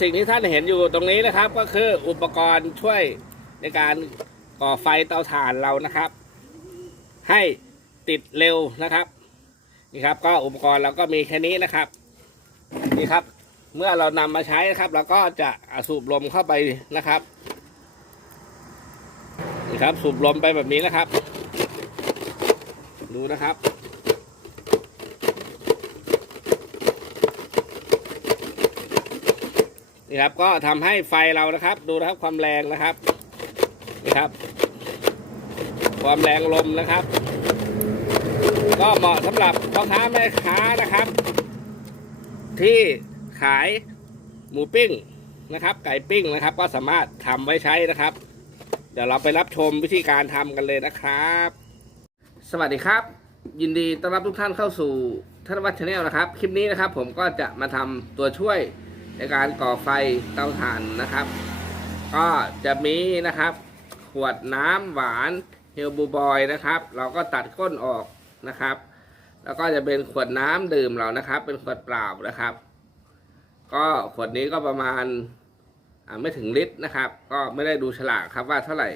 สิ่งที่ท่านเห็นอยู่ตรงนี้นะครับ ก็คืออุปกรณ์ช่วยในการก่อไฟเตาถ่านเรานะครับ ให้ติดเร็วนะครับนี่ครับ ก็อุปกรณ์เราก็มีแค่นี้นะครับนี่ครับ เมื่อเรานำมาใช้นะครับเราก็จะสูบลมเข้าไปนะครับนี่ครับ สูบลมไปแบบนี้นะครับ ดูนะครับ นี่ครับก็ทำให้ไฟเรานะครับ ดูนะครับความแรงนะครับนี่ครับ ความแรงลมนะครับ ก็เหมาะสำหรับพ่อค้าแม่ค้านะครับ ที่ขายหมูปิ้งนะครับ ไก่ปิ้งนะครับ ก็สามารถทำไว้ใช้นะครับ เดี๋ยวเราไปรับชมวิธีการทำกันเลยนะครับ สวัสดีครับ ยินดีต้อนรับทุกท่านเข้าสู่ท่านวัฒน์ชาแนลนะครับ คลิปนี้นะครับ ผมก็จะมาทำตัวช่วย ในการก่อไฟเตาถ่านนะครับ ก็จะมีนะครับ ขวดน้ำหวานเฮลบูบอยนะครับ เราก็ตัดก้นออกนะครับ แล้วก็จะเป็นขวดน้ำดื่มเรานะครับ เป็นขวดเปล่านะครับ ก็ขวดนี้ก็ประมาณไม่ถึงลิตรนะครับ ก็ไม่ได้ดูฉลากครับว่าเท่าไหร่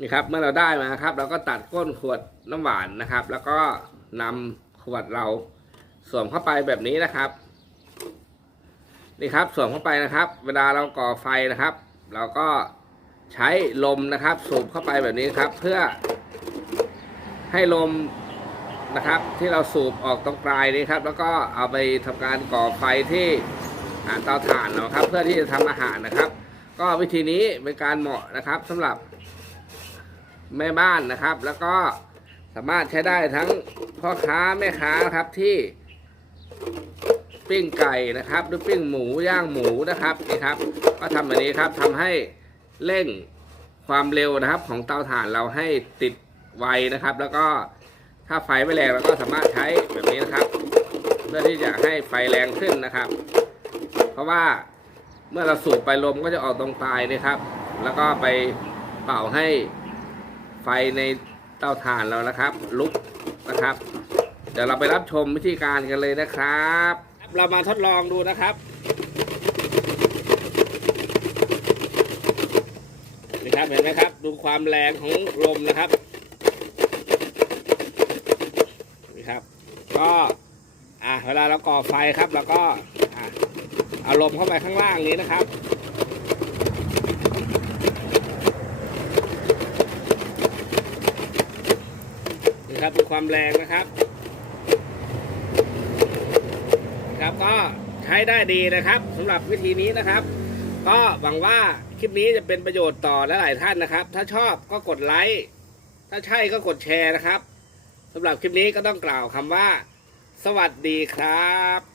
นี่ครับเมื่อเราได้มาครับ เราก็ตัดก้นขวดน้ำหวานนะครับ แล้วก็นำขวดเราสวมเข้าไปแบบนี้นะครับ นี่ครับส่วมเข้าไปนะครับ เวลาเราก่อไฟนะครับ เราก็ใช้ลมนะครับ สูบเข้าไปแบบนี้ครับ เพื่อให้ลมนะครับ ที่เราสูบออกตรงปลายนี้ครับ แล้วก็เอาไปทำการก่อไฟที่อ่าเตาถ่านเราครับ เพื่อที่จะทำอาหารนะครับ ก็วิธีนี้เป็นการเหมาะนะครับสำหรับแม่บ้านนะครับ แล้วก็สามารถใช้ได้ทั้งพ่อค้าแม่ค้าครับที่ ปิ้งไก่นะครับ หรือปิ้งหมูย่างหมูนะครับนี่ครับ ก็ทำแบบนี้ครับทำให้เร่งความเร็วนะครับ ของเตาถ่านเราให้ติดไวนะครับ แล้วก็ถ้าไฟไม่แรงเราก็สามารถใช้แบบนี้นะครับ เพื่อที่จะให้ไฟแรงขึ้นนะครับ เพราะว่าเมื่อเราสูบไปลมก็จะออกตรงปลายนะครับ แล้วก็ไปเป่าให้ไฟในเตาถ่านเรานะครับ ลุกนะครับ เดี๋ยวเราไปรับชมวิธีการกันเลยนะครับ เรามาทดลองดูนะครับนี่ครับเห็นไหมครับ ดูความแรงของลมนะครับนี่ครับ ก็อะเวลาเราก่อไฟครับเราก็อะเอาลมเข้าไปข้างล่างนี้นะครับนี่ครับดูความแรงนะครับครับ ก็ใช้ได้ดีนะครับสำหรับวิธีนี้นะครับ ก็หวังว่าคลิปนี้จะเป็นประโยชน์ต่อหลายท่านนะครับ ถ้าชอบก็กดไลค์ถ้าใช่ก็กดแชร์นะครับสำหรับคลิปนี้ก็ต้องกล่าวคำว่า สวัสดีครับ